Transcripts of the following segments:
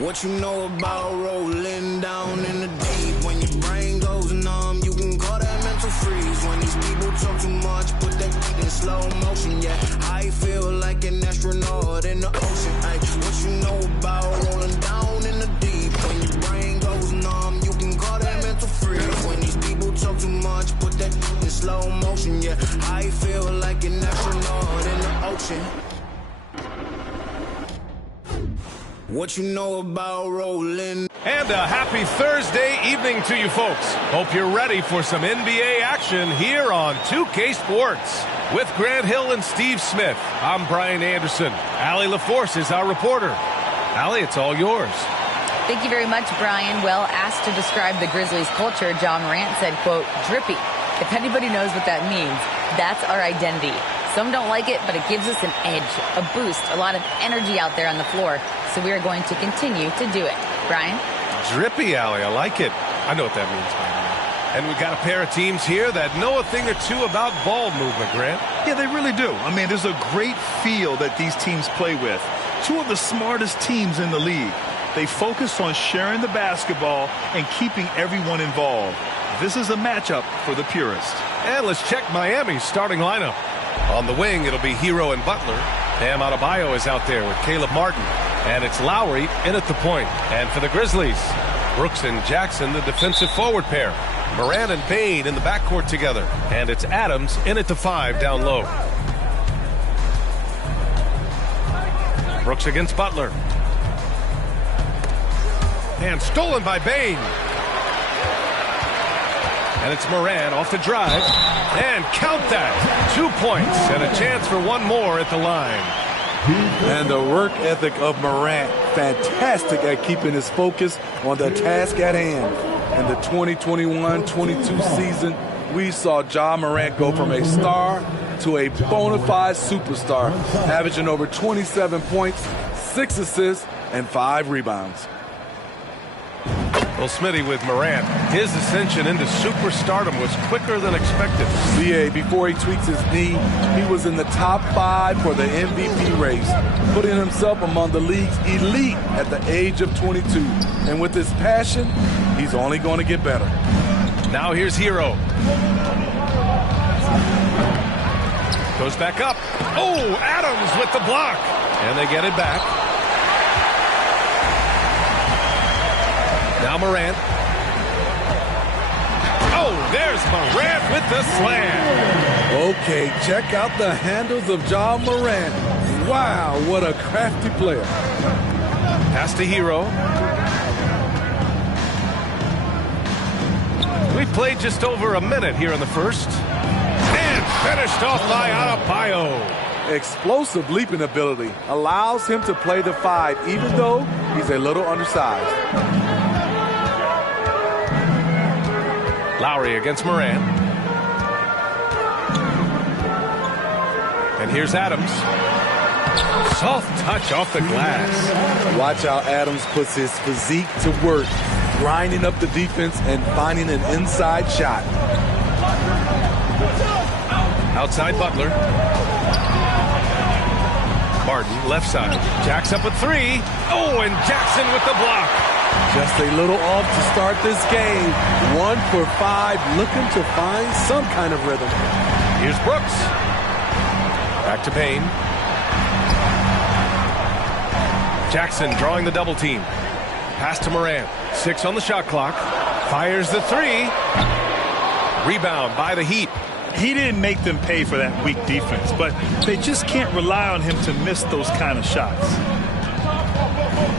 What you know about rolling down in the deep? When your brain goes numb, you can call that mental freeze. When these people talk too much, put that in slow motion. Yeah, I feel like an astronaut in the ocean. Ay, what you know about rolling down in the deep? When your brain goes numb, you can call that mental freeze. When these people talk too much, put that in slow motion. Yeah, I feel like an astronaut in the ocean. What you know about rolling? And a happy Thursday evening to you folks. Hope you're ready for some NBA action here on 2K Sports. With Grant Hill and Steve Smith, I'm Brian Anderson. Allie LaForce is our reporter. Allie, it's all yours. Thank you very much, Brian. Well, asked to describe the Grizzlies' culture, Ja Morant said, quote, drippy. If anybody knows what that means, that's our identity. Some don't like it, but it gives us an edge, a boost, a lot of energy out there on the floor. So we are going to continue to do it. Brian? Drippy, Allie. I like it. I know what that means by now. And we've got a pair of teams here that know a thing or two about ball movement, Grant. Yeah, they really do. I mean, there's a great feel that these teams play with. Two of the smartest teams in the league. They focus on sharing the basketball and keeping everyone involved. This is a matchup for the purist. And let's check Miami's starting lineup. On the wing, it'll be Hero and Butler. Bam Adebayo is out there with Caleb Martin. And it's Lowry in at the point. And for the Grizzlies, Brooks and Jackson, the defensive forward pair. Morant and Payne in the backcourt together. And it's Adams in at the 5 down low. Brooks against Butler. And stolen by Payne. And it's Morant off the drive. And count that. 2 points and a chance for one more at the line. And the work ethic of Morant, fantastic at keeping his focus on the task at hand. In the 2021-22 season, we saw Ja Morant go from a star to a bona fide superstar, averaging over 27 points, 6 assists, and 5 rebounds. Well, Smitty, with Morant, his ascension into superstardom was quicker than expected. BA, before he tweaks his knee, he was in the top 5 for the MVP race, putting himself among the league's elite at the age of 22. And with his passion, he's only going to get better. Now here's Hero. Goes back up. Oh, Adams with the block. And they get it back. Now Morant. Oh, there's Morant with the slam. Okay, check out the handles of Ja Morant. Wow, what a crafty player. Pass to Hero. We played just over a minute here in the first. And finished off by Adebayo. Explosive leaping ability allows him to play the 5, even though he's a little undersized. Lowry against Morant. And here's Adams. Soft touch off the glass. Watch how Adams puts his physique to work, grinding up the defense and finding an inside shot. Outside Butler. Martin, left side. Jack's up with 3. Oh, and Jackson with the block. Just a little off to start this game. 1 for 5, looking to find some kind of rhythm. Here's Brooks. Back to Payne. Jackson drawing the double team. Pass to Morant. 6 on the shot clock. Fires the 3. Rebound by the Heat. He didn't make them pay for that weak defense, but they just can't rely on him to miss those kind of shots.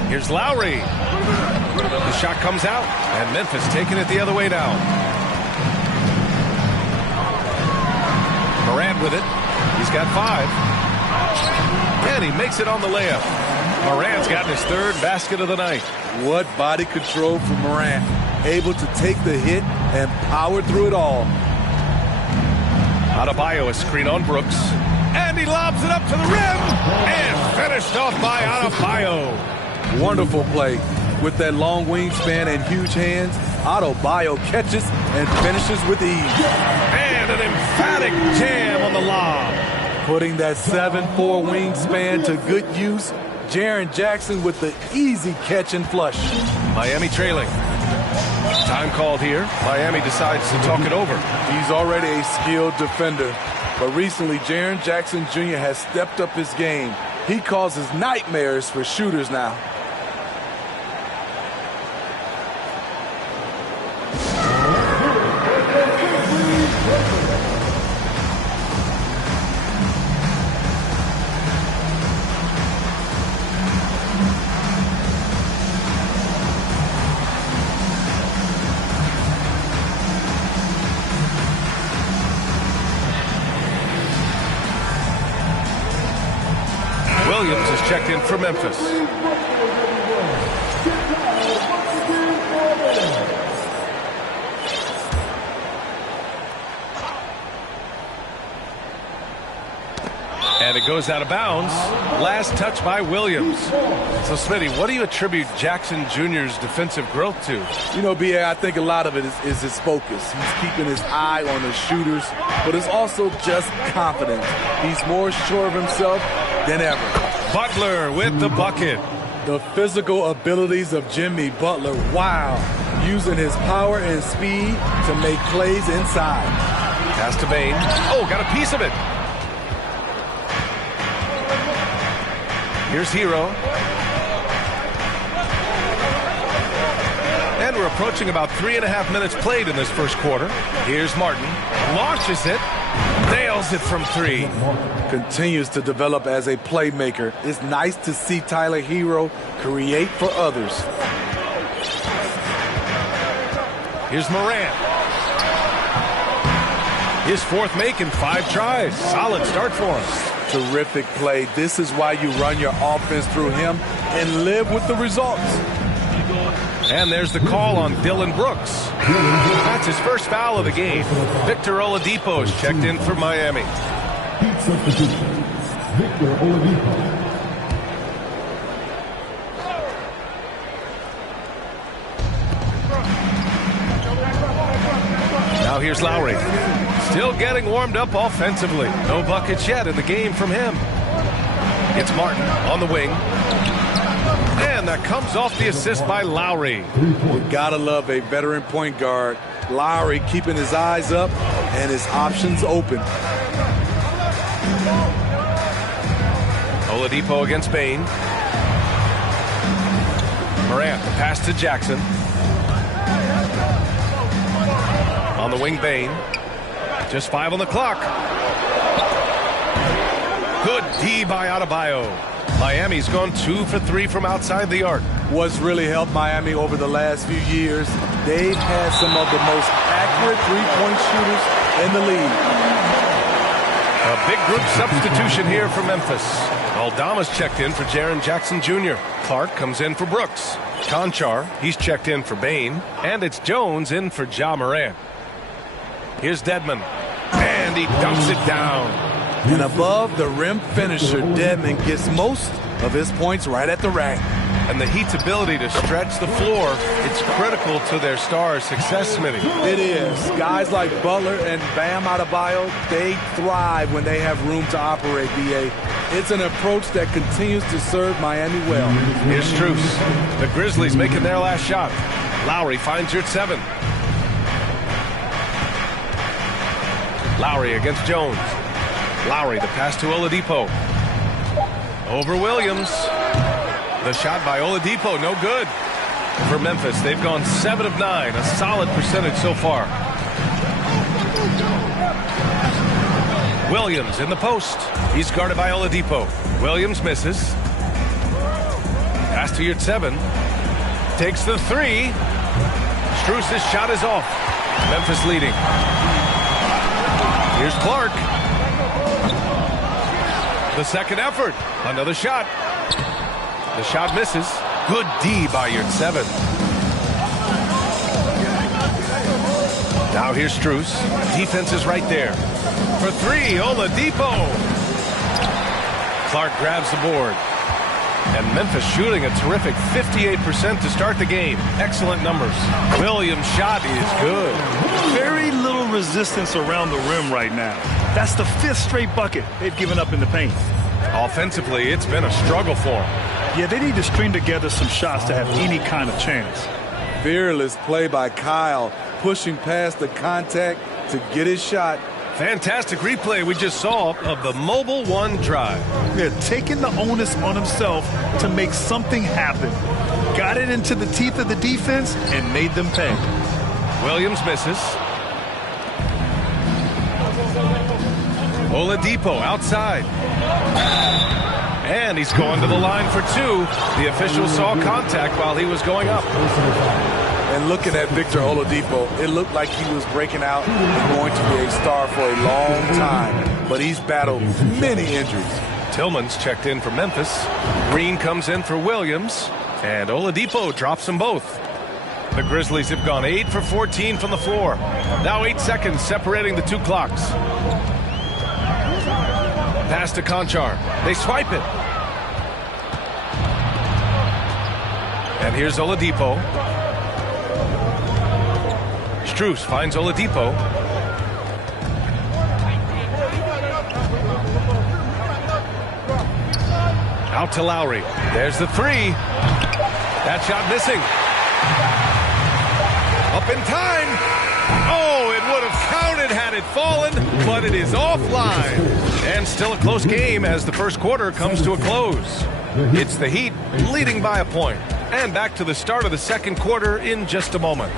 Here's Lowry. The shot comes out, and Memphis taking it the other way down. Morant with it. He's got 5. And he makes it on the layup. Morant's gotten his 3rd basket of the night. What body control from Morant. Able to take the hit and power through it all. Adebayo a screen on Brooks. And he lobs it up to the rim. And finished off by Adebayo. Wonderful play. With that long wingspan and huge hands, Adebayo catches and finishes with ease. And an emphatic jam on the lob. Putting that 7'4" wingspan to good use. Jaren Jackson with the easy catch and flush. Miami trailing. Time called here. Miami decides to talk it over. He's already a skilled defender, but recently Jaren Jackson Jr. has stepped up his game. He causes nightmares for shooters now. Williams is checked in for Memphis. And it goes out of bounds. Last touch by Williams. So, Smitty, what do you attribute Jackson Jr.'s defensive growth to? You know, B.A., I think a lot of it is his focus. He's keeping his eye on the shooters, but it's also just confidence. He's more sure of himself than ever. Butler with the bucket. The physical abilities of Jimmy Butler, wow. Using his power and speed to make plays inside. Pass to Bane. Oh, got a piece of it. Here's Hero. And we're approaching about 3.5 minutes played in this first quarter. Here's Martin. Launches it. Nails it from 3. Continues to develop as a playmaker. It's nice to see Tyler Hero create for others. Here's Morant. His 4th make in 5 tries. Solid start for him. Terrific play. This is why you run your offense through him and live with the results. And there's the call on Dylan Brooks. That's his first foul of the game. Victor Oladipo is checked in for Miami. Victor Oladipo. Now here's Lowry. Still getting warmed up offensively. No buckets yet in the game from him. It's Martin on the wing. And that comes off the assist by Lowry. You gotta love a veteran point guard. Lowry keeping his eyes up and his options open. Oladipo against Bane. Morant, the pass to Jackson. On the wing, Bane. Just 5 on the clock. Good D by Adebayo. Miami's gone 2 for 3 from outside the arc. What's really helped Miami over the last few years, they've had some of the most accurate three-point shooters in the league. A big group substitution here for Memphis. Aldama's checked in for Jaren Jackson Jr. Clark comes in for Brooks. Conchar, he's checked in for Bane. And it's Jones in for Ja Morant. Here's Dedmon. And he dunks it down. And above the rim finisher, Dedmon gets most of his points right at the rack. And the Heat's ability to stretch the floor, it's critical to their stars' success, Smitty. It is. Guys like Butler and Bam Adebayo, they thrive when they have room to operate, B.A. It's an approach that continues to serve Miami well. Here's Strus. The Grizzlies making their last shot. Lowry finds her at 7. Lowry against Jones. Lowry, the pass to Oladipo. Over Williams. The shot by Oladipo, no good. For Memphis, they've gone 7 of 9, a solid percentage so far. Williams in the post. He's guarded by Oladipo. Williams misses. Pass to Yurtseven. Takes the 3. Strus' shot is off. Memphis leading. Here's Clark. The second effort. Another shot. The shot misses. Good D by Yurtseven. Now here's Strus. Defense is right there. For 3, Oladipo. Clark grabs the board. And Memphis shooting a terrific 58% to start the game. Excellent numbers. Williams' shot is good. Very little resistance around the rim right now. That's the 5th straight bucket they've given up in the paint. Offensively, it's been a struggle for them. Yeah, they need to string together some shots to have any kind of chance. Fearless play by Kyle, pushing past the contact to get his shot. Fantastic replay we just saw of the Mobile One drive. Yeah, taking the onus on himself to make something happen. Got it into the teeth of the defense and made them pay. Williams misses. Oladipo outside. And he's going to the line for two. The official saw contact while he was going up. And looking at Victor Oladipo, it looked like he was breaking out and going to be a star for a long time. But he's battled many injuries. Tillman's checked in for Memphis. Green comes in for Williams. And Oladipo drops them both. The Grizzlies have gone 8 for 14 from the floor. Now 8 seconds separating the two clocks. Pass to Conchar. They swipe it. And here's Oladipo. Strus finds Oladipo. Out to Lowry. There's the three. That shot missing. Up in time. Oh, it would have counted had it fallen, but it is offline. And still a close game as the first quarter comes to a close. It's the Heat leading by a point. And back to the start of the second quarter in just a moment.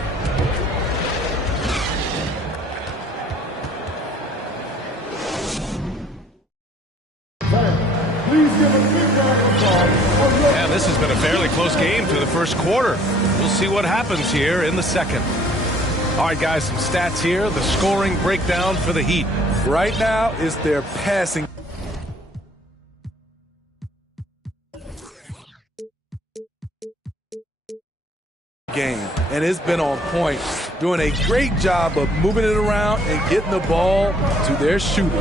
And this has been a fairly close game through the first quarter. We'll see what happens here in the second. All right, guys, some stats here. The scoring breakdown for the Heat. Right now is their passing game, and it's been on point, doing a great job of moving it around and getting the ball to their shooters.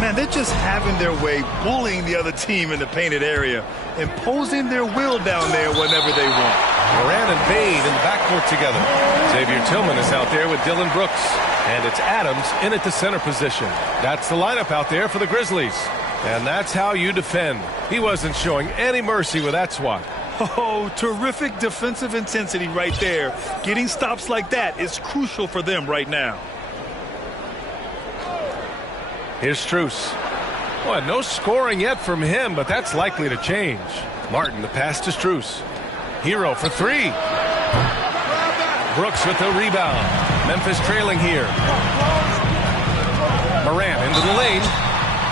Man, they're just having their way, bullying the other team in the painted area, imposing their will down there whenever they want. Moran and Bain in the backcourt together. Xavier Tillman is out there with Dillon Brooks. And it's Adams in at the center position. That's the lineup out there for the Grizzlies. And that's how you defend. He wasn't showing any mercy with that swat. Oh, terrific defensive intensity right there. Getting stops like that is crucial for them right now. Here's Strus. Boy, no scoring yet from him, but that's likely to change. Martin, the pass to Strus. Hero for three. Brooks with the rebound. Memphis trailing here. Moran into the lane.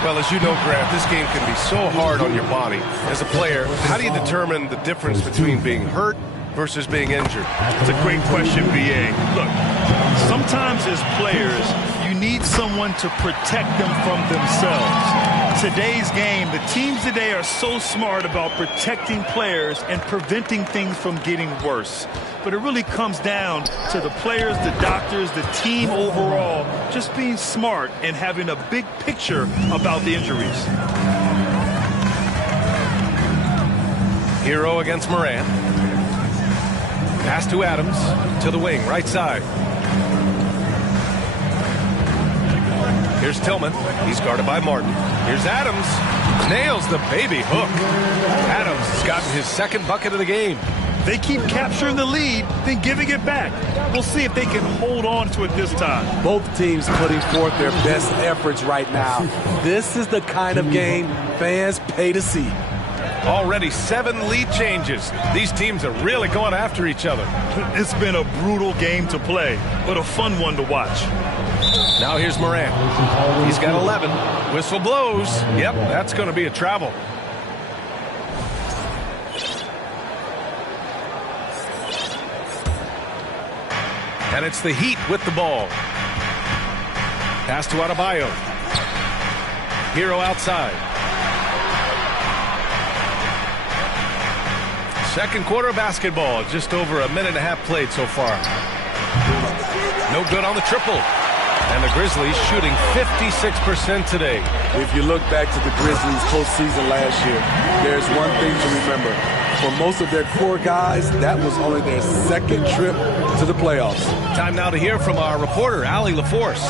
Well, as you know, Grant, this game can be so hard on your body. As a player, how do you determine the difference between being hurt versus being injured? It's a great question, B.A. Look, sometimes as players, you need someone to protect them from themselves. Today's game, the teams today are so smart about protecting players and preventing things from getting worse. But it really comes down to the players, the doctors, the team overall, just being smart and having a big picture about the injuries. Hero against Moran. Pass to Adams, to the wing, right side. Here's Tillman. He's guarded by Martin. Here's Adams. Nails the baby hook. Adams has gotten his second bucket of the game. They keep capturing the lead, then giving it back. We'll see if they can hold on to it this time. Both teams putting forth their best efforts right now. This is the kind of game fans pay to see. Already 7 lead changes. These teams are really going after each other. It's been a brutal game to play, but a fun one to watch. Now here's Moran. He's got 11. Whistle blows. Yep, that's going to be a travel. And it's the Heat with the ball. Pass to Adebayo. Hero outside. Second quarter basketball. Just over a minute and a half played so far. No good on the triple. And the Grizzlies shooting 56% today. If you look back to the Grizzlies postseason last year, there's one thing to remember. For most of their core guys, that was only their second trip to the playoffs. Time now to hear from our reporter, Allie LaForce.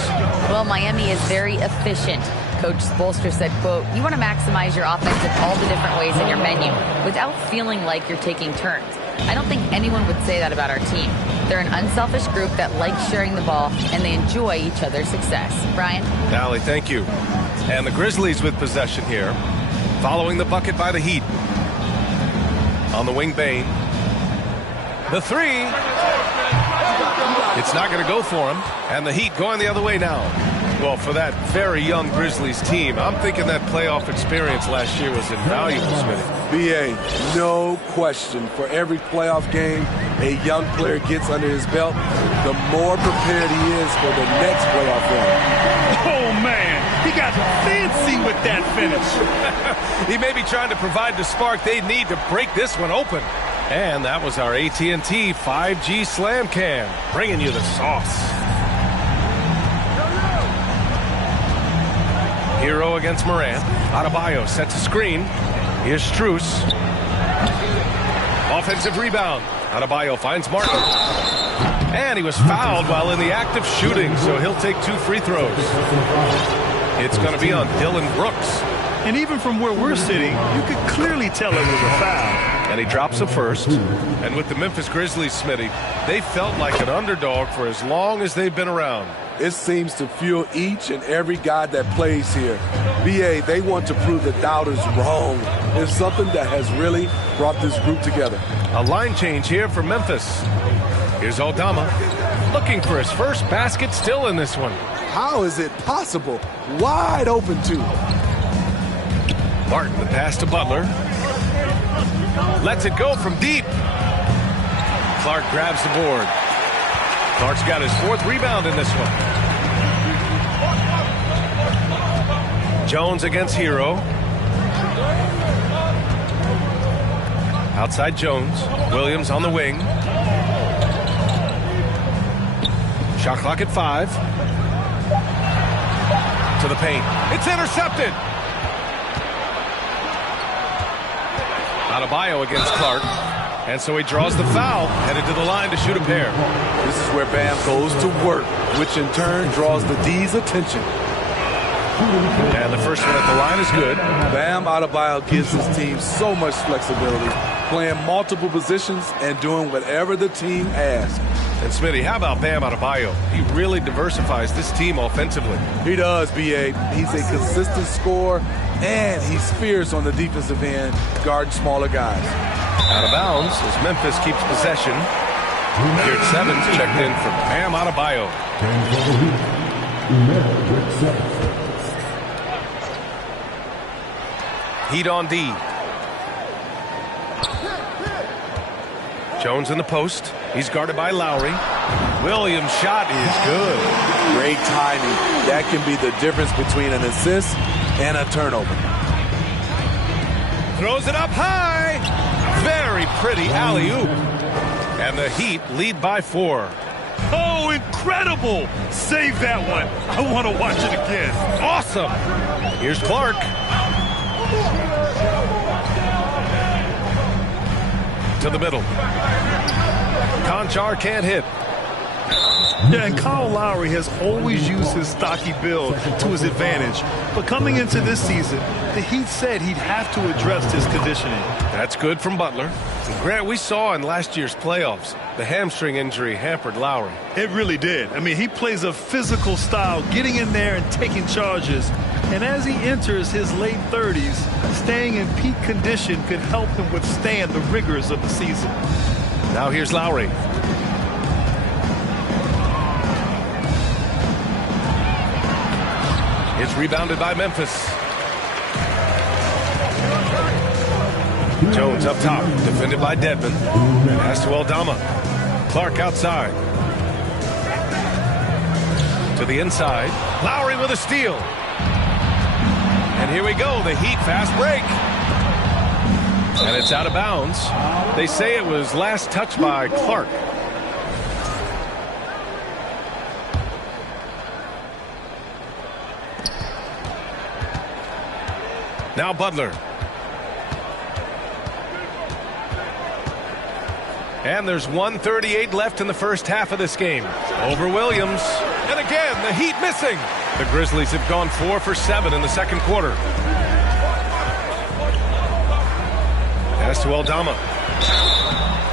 Well, Miami is very efficient. Coach Spoelstra said, quote, "You want to maximize your offense in all the different ways in your menu without feeling like you're taking turns. I don't think anyone would say that about our team. They're an unselfish group that likes sharing the ball, and they enjoy each other's success." Brian? Allie, thank you. And the Grizzlies with possession here, following the bucket by the Heat. On the wing, Bane. The three. It's not going to go for him. And the Heat going the other way now. Well, for that very young Grizzlies team, I'm thinking that playoff experience last year was invaluable, Smitty. B.A., no question. For every playoff game a young player gets under his belt, the more prepared he is for the next playoff run. Oh, man, he got fancy with that finish. He may be trying to provide the spark they need to break this one open. And that was our AT&T 5G Slam Cam, bringing you the sauce. Hero against Morant. Adebayo sets a screen. Here's Strus. Offensive rebound. Adebayo finds Martin. And he was fouled while in the act of shooting, so he'll take 2 free throws. It's going to be on Dylan Brooks. And even from where we're sitting, you could clearly tell it was a foul. And he drops the first. And with the Memphis Grizzlies, Smitty, they felt like an underdog for as long as they've been around. It seems to fuel each and every guy that plays here. B.A., they want to prove the doubters wrong. It's something that has really brought this group together. A line change here for Memphis. Here's Aldama looking for his first basket, still in this one. How is it possible? Wide open, too. Martin, the pass to Butler. Lets it go from deep. Clark grabs the board. Clark's got his 4th rebound in this one. Jones against Hero. Outside Jones. Williams on the wing. Shot clock at 5. To the paint. It's intercepted. Adebayo against Clark. And so he draws the foul, headed to the line to shoot a pair. This is where Bam goes to work, which in turn draws the D's attention. And the first one at the line is good. Bam Adebayo gives his team so much flexibility, playing multiple positions and doing whatever the team asks. And Smitty, how about Bam Adebayo? He really diversifies this team offensively. He does, B.A. He's a consistent scorer, and he's fierce on the defensive end, guarding smaller guys. Out of bounds as Memphis keeps possession. Here's Sevens checked in for Bam Adebayo. Heat on D. Jones in the post. He's guarded by Lowry. Williams' shot is good. Great timing. That can be the difference between an assist and a turnover. Throws it up high. Very pretty alley-oop. And the Heat lead by 4. Oh, incredible. Save that one. I want to watch it again. Awesome. Here's Clark. To the middle. Conchar can't hit. Yeah, and Kyle Lowry has always used his stocky build to his advantage. But coming into this season, the Heat said he'd have to address his conditioning. That's good from Butler. And Grant, we saw in last year's playoffs, the hamstring injury hampered Lowry. It really did. I mean, he plays a physical style, getting in there and taking charges. And as he enters his late 30s, staying in peak condition could help him withstand the rigors of the season. Now here's Lowry. It's rebounded by Memphis. Jones up top, defended by Dedmon. Pass to Aldama. Clark outside. To the inside. Lowry with a steal. And here we go, the Heat fast break. And it's out of bounds. They say it was last touched by Clark. Now Butler. And there's 1:38 left in the first half of this game. Over Williams. And again, the Heat missing. The Grizzlies have gone 4 for 7 in the second quarter. Pass to Aldama.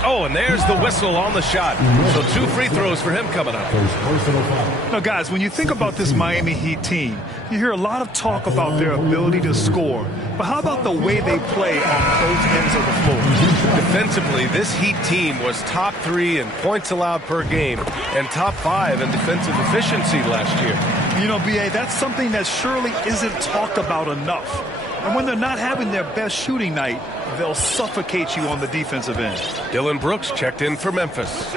Oh, and there's the whistle on the shot. So 2 free throws for him coming up. Now, guys, when you think about this Miami Heat team, you hear a lot of talk about their ability to score. But how about the way they play on both ends of the floor? Defensively, this Heat team was top 3 in points allowed per game and top 5 in defensive efficiency last year. You know, B.A., that's something that surely isn't talked about enough. And when they're not having their best shooting night, they'll suffocate you on the defensive end. Dillon Brooks checked in for Memphis.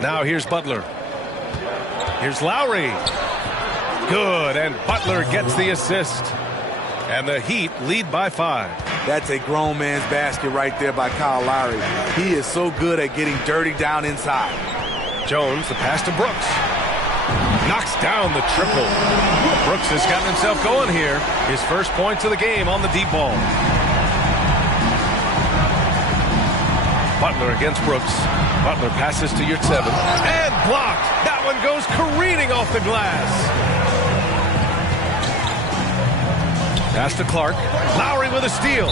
Now here's Butler. Here's Lowry. Good, and Butler gets the assist. And the Heat lead by 5. That's a grown man's basket right there by Kyle Lowry. He is so good at getting dirty down inside. Jones, the pass to Brooks. Knocks down the triple. Brooks has gotten himself going here. His first points of the game on the deep ball. Butler against Brooks. Butler passes to Yurtseven. And blocked. That one goes careening off the glass. Pass to Clark. Lowry with a steal.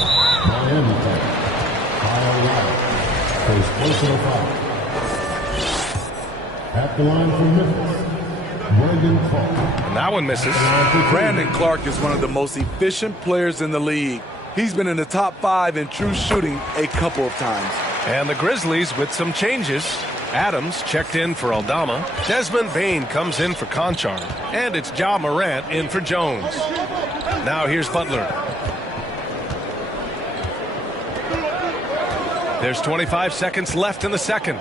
At the line for Memphis, Brandon Clark. And that one misses. Brandon Clark is one of the most efficient players in the league. He's been in the top 5 in true shooting a couple of times. And the Grizzlies with some changes. Adams checked in for Aldama. Desmond Bane comes in for Conchar. And it's Ja Morant in for Jones. Now here's Butler. There's 25 seconds left in the second.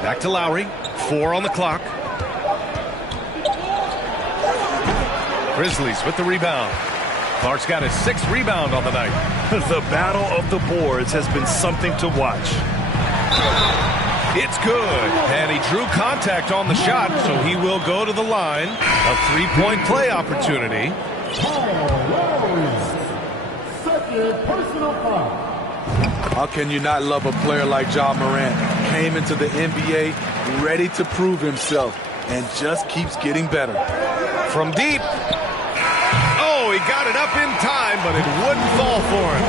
Back to Lowry. 4 on the clock. Grizzlies with the rebound. Clark's got his 6th rebound on the night. The battle of the boards has been something to watch. It's good. And he drew contact on the shot, so he will go to the line. A 3-point play opportunity. Second personal foul. How can you not love a player like Ja Morant? Came into the NBA ready to prove himself and just keeps getting better. From deep. Oh, he got it up in time, but it wouldn't fall for him.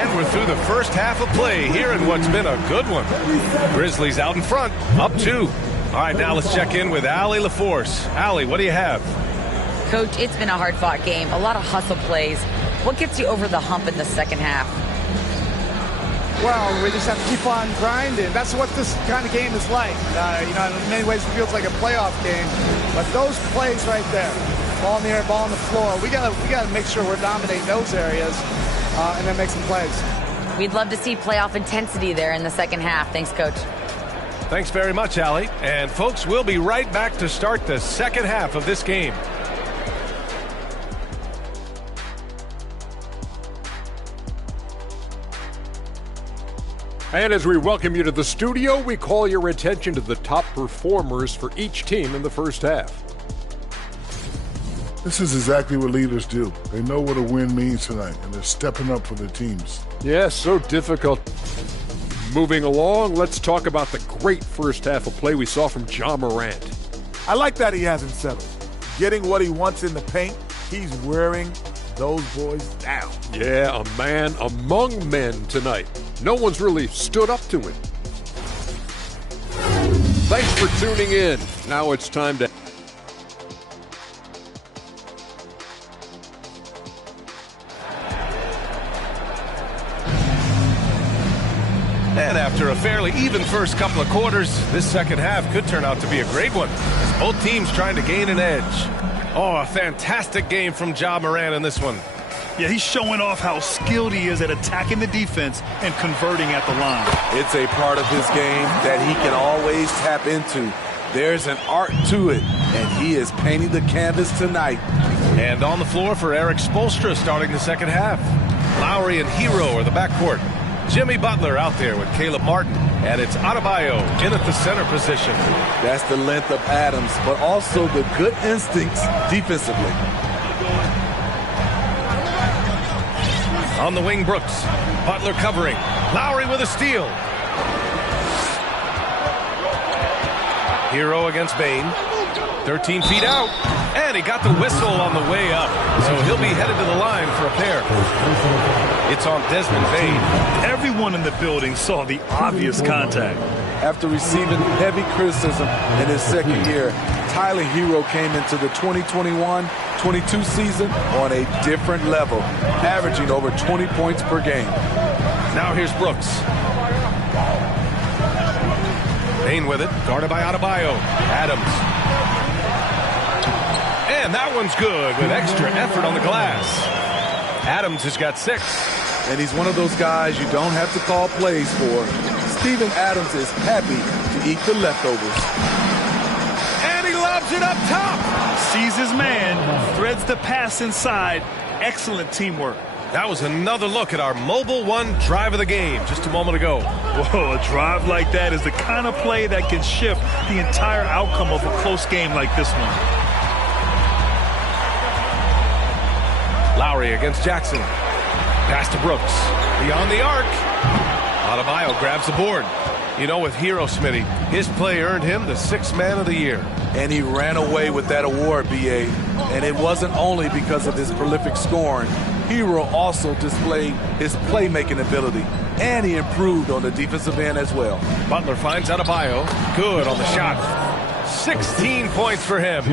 And we're through the first half of play here in what's been a good one. Grizzlies out in front, up 2. All right, now let's check in with Allie LaForce. Allie, what do you have? Coach, it's been a hard-fought game, a lot of hustle plays. What gets you over the hump in the second half? Well, we just have to keep on grinding. That's what this kind of game is like. You know, in many ways it feels like a playoff game. But those plays right there, ball in the air, ball on the floor, we gotta make sure we're dominating those areas and then make some plays. We'd love to see playoff intensity there in the second half. Thanks, Coach. Thanks very much, Allie. And folks, we'll be right back to start the second half of this game. And as we welcome you to the studio, we call your attention to the top performers for each team in the first half. This is exactly what leaders do. They know what a win means tonight, and they're stepping up for their teams. Yes, so difficult. Moving along, let's talk about the great first half of play we saw from Ja Morant. I like that he hasn't settled. Getting what he wants in the paint, he's wearing those boys down. Yeah, a man among men tonight. No one's really stood up to him. Thanks for tuning in. Now it's time to... And after a fairly even first couple of quarters, this second half could turn out to be a great one, as both teams trying to gain an edge. Oh, a fantastic game from Ja Morant in this one. Yeah, he's showing off how skilled he is at attacking the defense and converting at the line. It's a part of his game that he can always tap into. There's an art to it, and he is painting the canvas tonight. And on the floor for Eric Spoelstra starting the second half. Lowry and Hero are the backcourt. Jimmy Butler out there with Caleb Martin. And it's Adebayo in at the center position. That's the length of Adams, but also the good instincts defensively. On the wing, Brooks. Butler covering. Lowry with a steal. Hero against Bain. 13 feet out. And he got the whistle on the way up. So he'll be headed to the line for a pair. It's on Desmond Bain. Everyone in the building saw the obvious contact. After receiving heavy criticism in his second year, Tyler Hero came into the 2021-22 season on a different level, averaging over 20 points per game. Now here's Brooks. Bain with it, guarded by Adebayo. Adams. And that one's good with extra effort on the glass. Adams has got 6. And he's one of those guys you don't have to call plays for. Steven Adams is happy to eat the leftovers. And he lobs it up top. Sees his man, threads the pass inside. Excellent teamwork. That was another look at our Mobile One drive of the game just a moment ago. Whoa, a drive like that is the kind of play that can shift the entire outcome of a close game like this one. Lowry against Jackson. Pass to Brooks. Beyond the arc. Adebayo grabs the board. You know, with Hero Smitty, his play earned him the 6th man of the year. And he ran away with that award, B.A. And it wasn't only because of his prolific scoring. Hero also displayed his playmaking ability. And he improved on the defensive end as well. Butler finds Adebayo. Good on the shot. 16 points for him.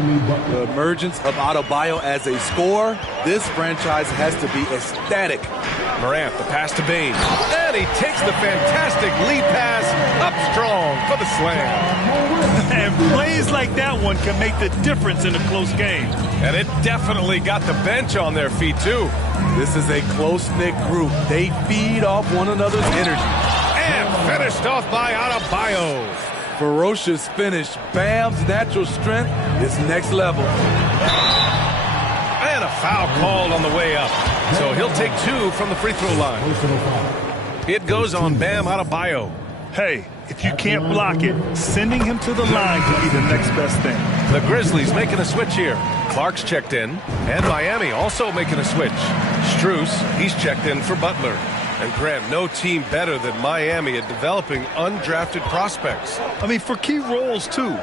The emergence of Adebayo as a scorer, this franchise has to be ecstatic. Morant, the pass to Bain. And he takes the fantastic lead pass up strong for the slam. And plays like that one can make the difference in a close game. And it definitely got the bench on their feet, too. This is a close-knit group. They feed off one another's energy. And finished off by Adebayo. Ferocious finish. Bam's natural strength is next level. And a foul called on the way up. So he'll take 2 from the free throw line. It goes on Bam Adebayo. Hey, if you can't block it, sending him to the line could be the next best thing. The Grizzlies making a switch here. Clark's checked in. And Miami also making a switch. Strus, he's checked in for Butler. And Grant, no team better than Miami at developing undrafted prospects. I mean, for key roles, too.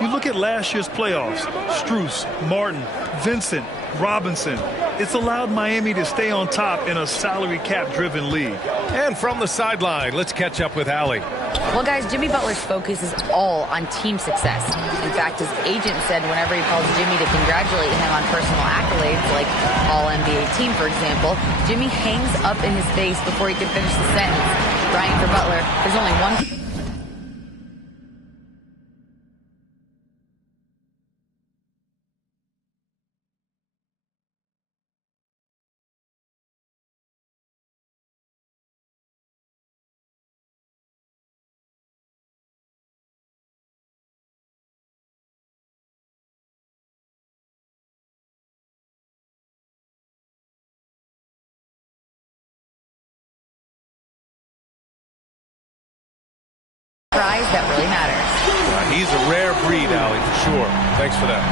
You look at last year's playoffs. Strus, Martin, Vincent, Robinson. It's allowed Miami to stay on top in a salary cap-driven league. And from the sideline, let's catch up with Allie. Well, guys, Jimmy Butler's focus is all on team success. In fact, his agent said whenever he calls Jimmy to congratulate him on personal accolades, like All-NBA team, for example, Jimmy hangs up in his face before he can finish the sentence. Brian, for Butler, there's only one... prize that really matters. He's a rare breed, Allie, for sure. Thanks for that.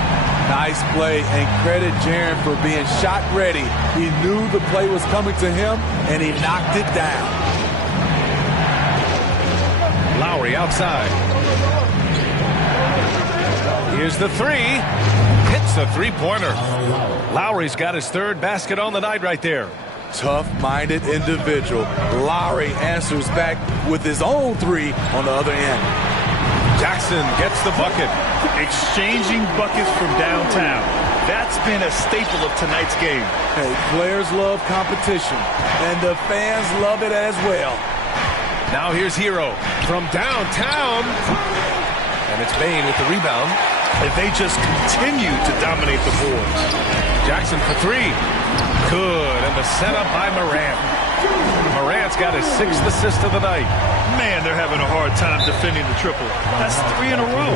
Nice play, and credit Jaren for being shot ready. He knew the play was coming to him, and he knocked it down. Lowry outside. Here's the 3. Hits the three-pointer. Lowry's got his 3rd basket on the night right there. Tough-minded individual. Lowry answers back with his own 3 on the other end. Jackson gets the bucket. Exchanging buckets from downtown. That's been a staple of tonight's game. Hey, players love competition, and the fans love it as well. Now here's Hero from downtown. And it's Bain with the rebound. And they just continue to dominate the boards. Jackson for 3. Good, and the setup by Morant. Morant's got his 6th assist of the night. Man, they're having a hard time defending the triple. That's 3 in a row.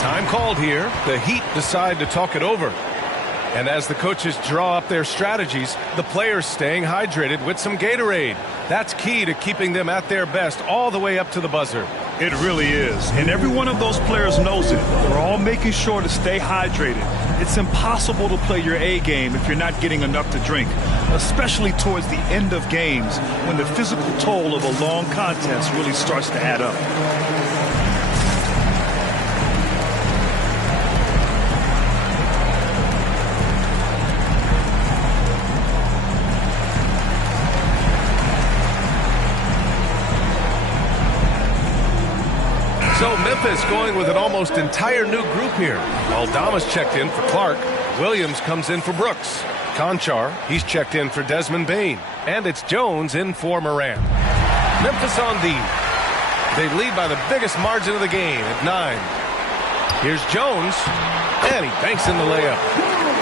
Time called here. The Heat decide to talk it over. And as the coaches draw up their strategies, the players staying hydrated with some Gatorade. That's key to keeping them at their best all the way up to the buzzer. It really is. And every one of those players knows it. We're all making sure to stay hydrated. It's impossible to play your A game if you're not getting enough to drink, especially towards the end of games when the physical toll of a long contest really starts to add up. Memphis going with an almost entire new group here. Aldama's checked in for Clark. Williams comes in for Brooks. Conchar, he's checked in for Desmond Bain. And it's Jones in for Morant. Memphis on D. They lead by the biggest margin of the game at 9. Here's Jones, and he banks in the layup.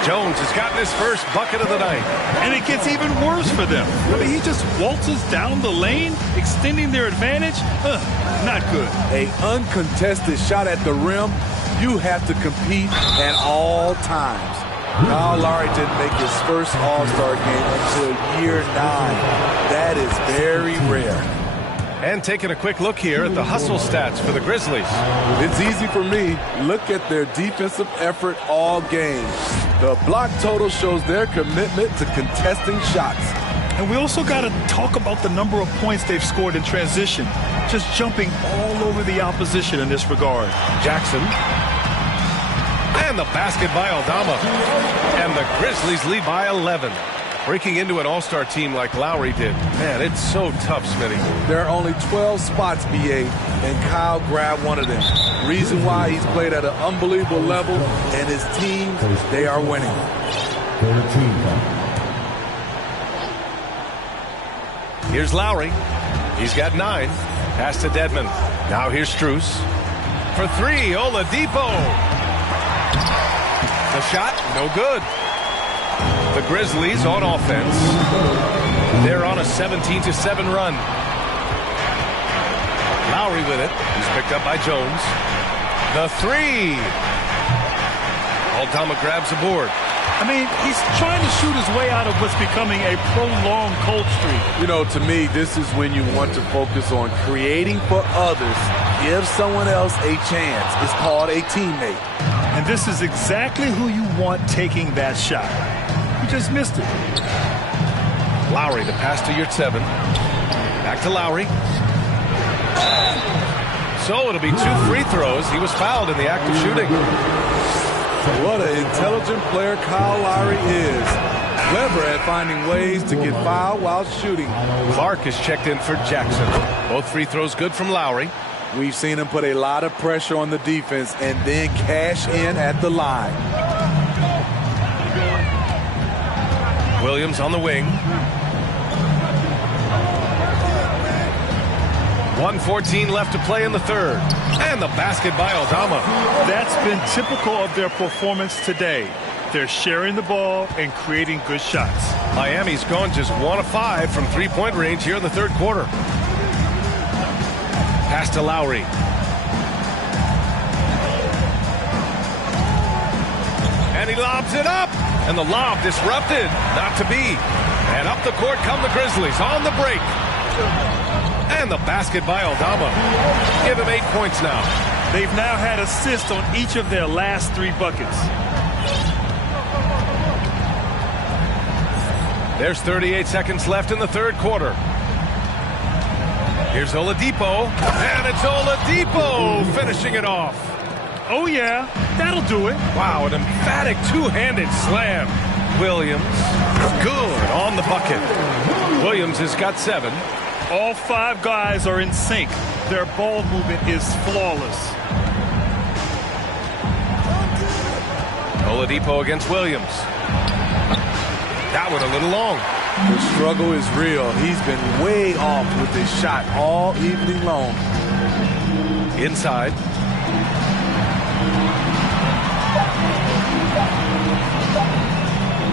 Jones has gotten his first bucket of the night. And it gets even worse for them. I mean, he just waltzes down the lane, extending their advantage. Not good. An uncontested shot at the rim, you have to compete at all times. Kyle Lowry didn't make his first All-Star game until year 9. That is very rare. And taking a quick look here at the hustle stats for the Grizzlies. It's easy for me. Look at their defensive effort all game. The block total shows their commitment to contesting shots. And we also got to talk about the number of points they've scored in transition. Just jumping all over the opposition in this regard. Jackson. And the basket by Aldama. And the Grizzlies lead by 11. Breaking into an all-star team like Lowry did. Man, it's so tough, Smitty. There are only 12 spots, BA, and Kyle grabbed one of them. Reason why he's played at an unbelievable level, and his team, they are winning. Here's Lowry. He's got 9. Pass to Dedmon. Now here's Strus. For 3, Oladipo. The shot, no good. The Grizzlies on offense. They're on a 17-7 run. Lowry with it. He's picked up by Jones. The 3. Aldama grabs a board. I mean, he's trying to shoot his way out of what's becoming a prolonged cold streak. You know, to me, this is when you want to focus on creating for others. Give someone else a chance. It's called a teammate. And this is exactly who you want taking that shot. You just missed it. Lowry, the pass to Yurtseven. Back to Lowry. So it'll be 2 free throws. He was fouled in the act of shooting. What an intelligent player Kyle Lowry is. Clever at finding ways to get fouled while shooting. Clark is checked in for Jackson. Both free throws good from Lowry. We've seen him put a lot of pressure on the defense and then cash in at the line. Williams on the wing. 1:14 left to play in the third. And the basket by Aldama. That's been typical of their performance today. They're sharing the ball and creating good shots. Miami's gone just 1 of 5 from three-point range here in the third quarter. Pass to Lowry. And he lobs it up. And the lob disrupted. Not to be. And up the court come the Grizzlies on the break. And the basket by Aldama. Give him 8 points now. They've now had assists on each of their last 3 buckets. There's 38 seconds left in the third quarter. Here's Oladipo, and it's Oladipo finishing it off. Oh, yeah, that'll do it. Wow, an emphatic two-handed slam. Williams, good on the bucket. Williams has got 7. All 5 guys are in sync. Their ball movement is flawless. Oladipo against Williams. That one a little long. The struggle is real. He's been way off with his shot all evening long. Inside.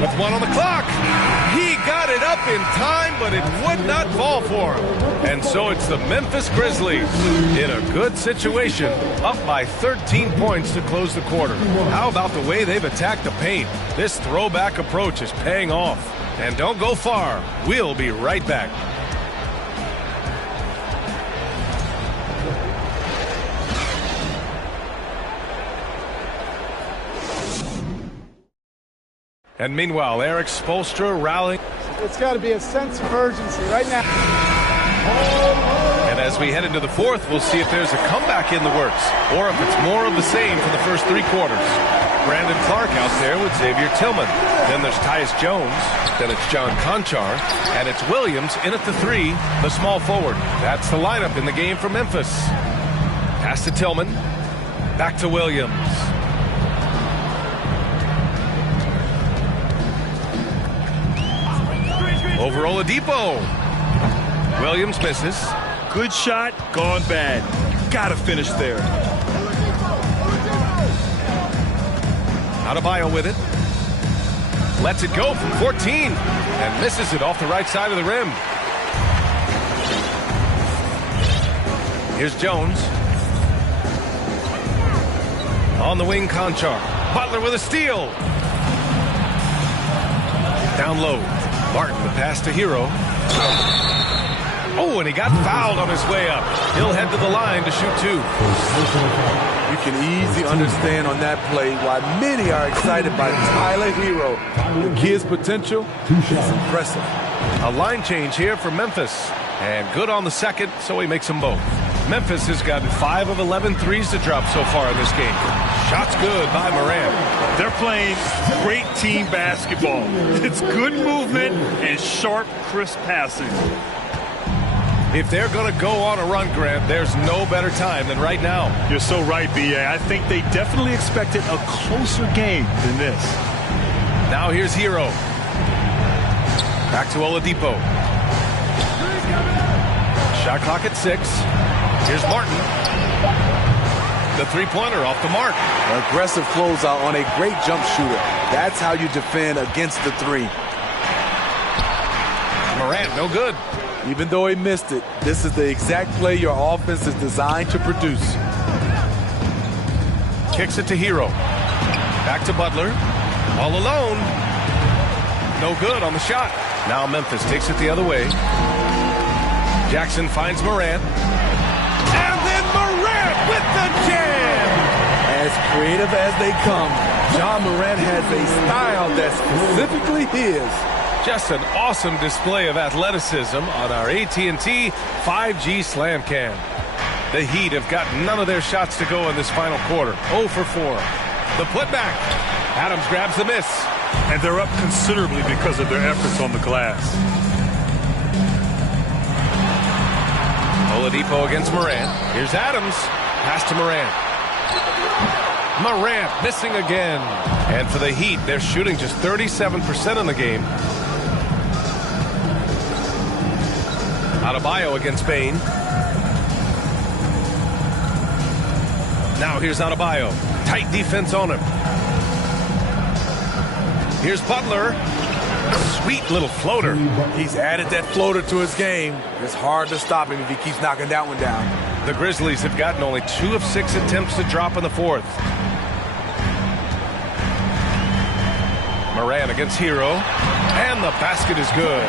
With 1 on the clock. He got it up in time, but it would not fall for him. And so it's the Memphis Grizzlies in a good situation, up by 13 points to close the quarter. How about the way they've attacked the paint? This throwback approach is paying off. And don't go far. We'll be right back. And meanwhile, Eric Spoelstra rallying. It's got to be a sense of urgency right now. And as we head into the fourth, we'll see if there's a comeback in the works or if it's more of the same for the first 3 quarters. Brandon Clark out there with Xavier Tillman. Then there's Tyus Jones. Then it's John Conchar. And it's Williams in at the 3, the small forward. That's the lineup in the game for Memphis. Pass to Tillman. Back to Williams. Over Oladipo. Williams misses. Good shot, gone bad. Gotta finish there. Adebayo with it. Lets it go from 14 and misses it off the right side of the rim. Here's Jones. On the wing, Conchar. Butler with a steal. Down low. Martin, the pass to Hero. Oh, and he got fouled on his way up. He'll head to the line to shoot 2. You can easily understand on that play why many are excited by Tyler Hero. The kid's potential is impressive. A line change here for Memphis. And good on the second, so he makes them both. Memphis has gotten 5 of 11 threes to drop so far in this game. Shots good by Morant. They're playing great team basketball. It's good movement and sharp, crisp passing. If they're going to go on a run, Grant, there's no better time than right now. You're so right, B.A. I think they definitely expected a closer game than this. Now here's Hero. Back to Oladipo. Shot clock at 6. Here's Martin. The three-pointer off the mark. An aggressive closeout on a great jump shooter. That's how you defend against the 3. Morant, no good. Even though he missed it, this is the exact play your offense is designed to produce. Kicks it to Hero. Back to Butler. All alone. No good on the shot. Now Memphis takes it the other way. Jackson finds Morant. And then Morant with the jam! As creative as they come, John Morant has a style that's specifically his. Just an awesome display of athleticism on our AT&T 5G Slam Cam. The Heat have got none of their shots to go in this final quarter. 0 for 4. The putback. Adams grabs the miss. And they're up considerably because of their efforts on the glass. Oladipo against Morant. Here's Adams. Pass to Morant. Morant missing again. And for the Heat, they're shooting just 37% in the game. Adebayo against Bain. Now here's Adebayo. Tight defense on him. Here's Butler. Sweet little floater. He's added that floater to his game. It's hard to stop him if he keeps knocking that one down. The Grizzlies have gotten only 2 of 6 attempts to drop in the 4th. Morant against Hero. And the basket is good.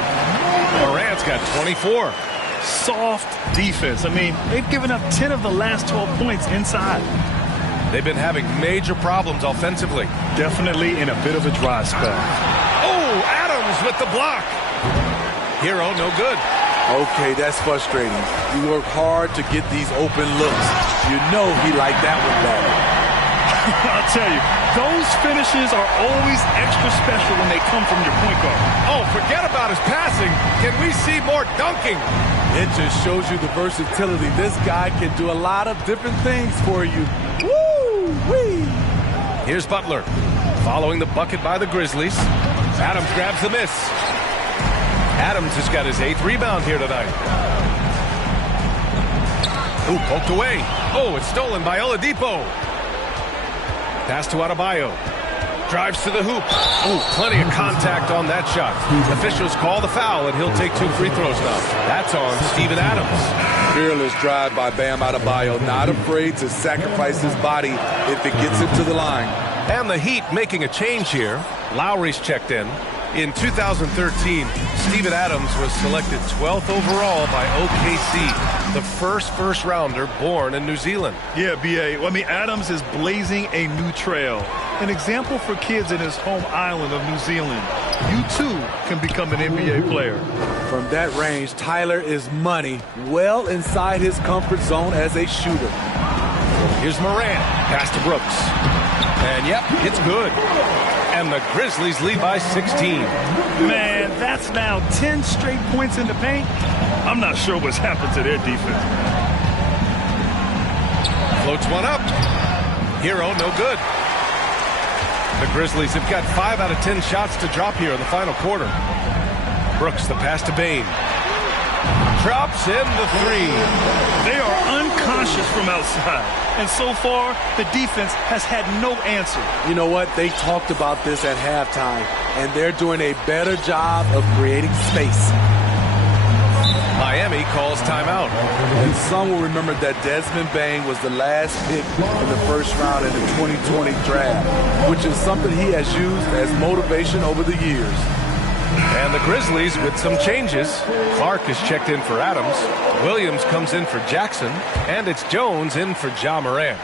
Morant's got 24. Soft defense. I mean, they've given up 10 of the last 12 points inside. They've been having major problems offensively. Definitely in a bit of a dry spell. Oh, Adams with the block. Hero, no good. Okay, that's frustrating. You work hard to get these open looks. You know he liked that one better. I'll tell you, those finishes are always extra special when they come from your point guard. Oh, forget about his passing. Can we see more dunking? It just shows you the versatility. This guy can do a lot of different things for you. Woo-wee! Here's Butler. Following the bucket by the Grizzlies. Adams grabs the miss. Adams has got his 8th rebound here tonight. Ooh, poked away. Oh, it's stolen by Oladipo. Pass to Adebayo. Drives to the hoop. Ooh, plenty of contact on that shot. Officials call the foul, and he'll take 2 free throws now. That's on Steven Adams. Fearless drive by Bam Adebayo. Not afraid to sacrifice his body if it gets him to the line. And the Heat making a change here. Lowry's checked in. In 2013, Steven Adams was selected 12th overall by OKC, the first rounder born in New Zealand. Yeah, B.A. Well, I mean, Adams is blazing a new trail. An example for kids in his home island of New Zealand. You, too, can become an NBA player. From that range, Tyler is money, well inside his comfort zone as a shooter. Here's Morant. Pass to Brooks. And, yep, it's good. And the Grizzlies lead by 16. Man, that's now 10 straight points in the paint. I'm not sure what's happened to their defense. Floats one up. Hero, no good. The Grizzlies have got 5 out of 10 shots to drop here in the final quarter. Brooks, the pass to Bane. Drops in the 3. They are unconscious from outside. And so far, the defense has had no answer. You know what? They talked about this at halftime, and they're doing a better job of creating space. Miami calls timeout. And some will remember that Desmond Bane was the last pick in the first round in the 2020 draft, which is something he has used as motivation over the years. And the Grizzlies with some changes. Clark is checked in for Adams. Williams comes in for Jackson. And it's Jones in for Ja Morant.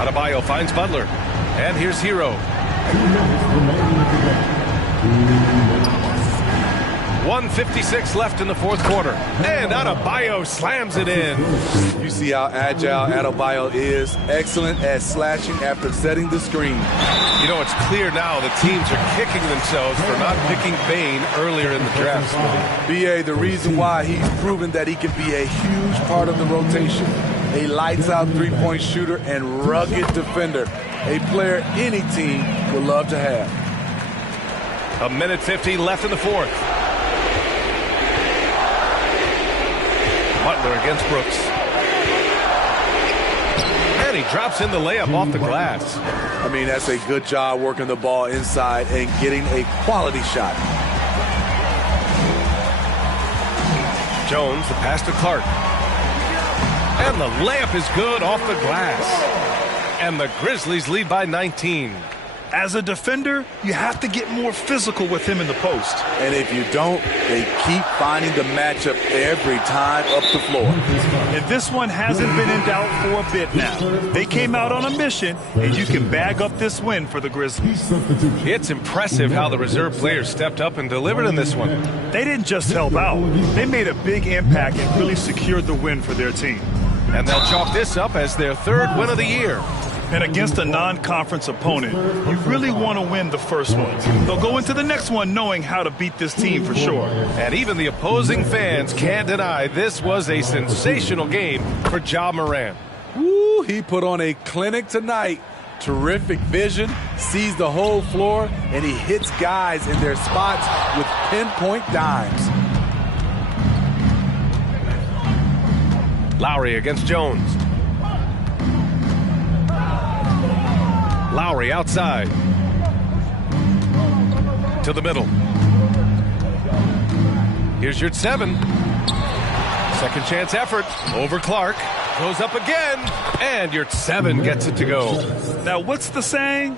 Adebayo finds Butler. And here's Hero. 1:56 left in the fourth quarter. And Adebayo slams it in. You see how agile Adebayo is. Excellent at slashing after setting the screen. You know, it's clear now the teams are kicking themselves for not picking Bane earlier in the draft. B.A., the reason why he's proven that he can be a huge part of the rotation. A lights-out three-point shooter and rugged defender. A player any team would love to have. 1:50 left in the fourth. Butler against Brooks. And he drops in the layup off the glass. I mean, that's a good job working the ball inside and getting a quality shot. Jones, the pass to Clark. And the layup is good off the glass. And the Grizzlies lead by 19. As a defender, you have to get more physical with him in the post. And if you don't, they keep finding the matchup every time up the floor. And this one hasn't been in doubt for a bit now. They came out on a mission, and you can bag up this win for the Grizzlies. It's impressive how the reserve players stepped up and delivered in this one. They didn't just help out. They made a big impact and really secured the win for their team. And they'll chalk this up as their 3rd win of the year. And against a non-conference opponent, you really want to win the first one. They'll go into the next one knowing how to beat this team for sure. And even the opposing fans can't deny this was a sensational game for Ja Morant. Woo, he put on a clinic tonight. Terrific vision, sees the whole floor, and he hits guys in their spots with pinpoint dimes. Lowry against Jones. Lowry outside. To the middle. Here's your 7. Second chance effort. Over Clark. Goes up again. And your 7 gets it to go. Now, what's the saying?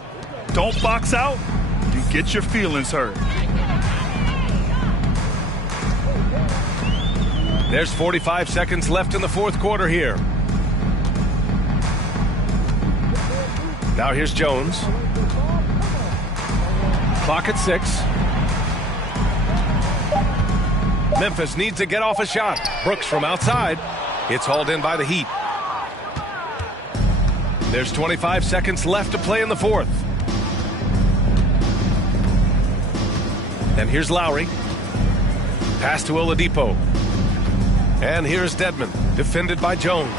Don't box out. You get your feelings hurt. There's 45 seconds left in the fourth quarter here. Now here's Jones. Clock at 6. Memphis needs to get off a shot. Brooks from outside. It's hauled in by the Heat. There's 25 seconds left to play in the fourth. And here's Lowry. Pass to Oladipo. And here's Dedmon, defended by Jones.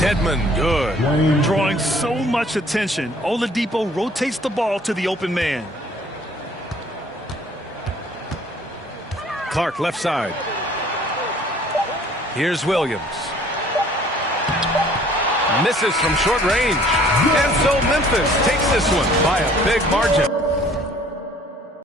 Dedmon, good. Drawing so much attention, Oladipo rotates the ball to the open man. Clark left side. Here's Williams. Misses from short range. And so Memphis takes this one by a big margin.